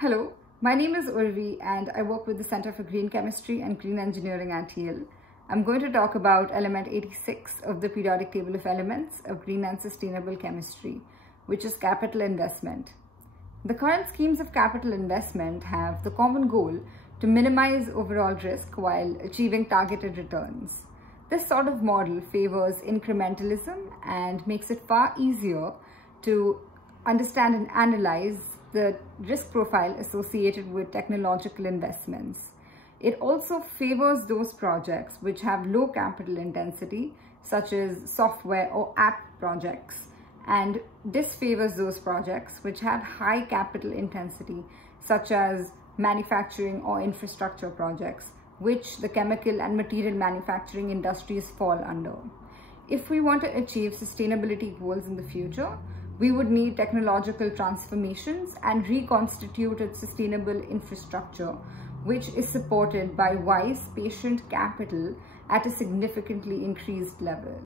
Hello, my name is Urvi and I work with the Center for Green Chemistry and Green Engineering at Yale. I'm going to talk about element 86 of the periodic table of elements of green and sustainable chemistry, which is capital investment. The current schemes of capital investment have the common goal to minimize overall risk while achieving targeted returns. This sort of model favors incrementalism and makes it far easier to understand and analyze the risk profile associated with technological investments. It also favors those projects which have low capital intensity, such as software or app projects, and disfavors those projects which have high capital intensity, such as manufacturing or infrastructure projects, which the chemical and material manufacturing industries fall under. If we want to achieve sustainability goals in the future, we would need technological transformations and reconstituted sustainable infrastructure, which is supported by wise, patient capital at a significantly increased level.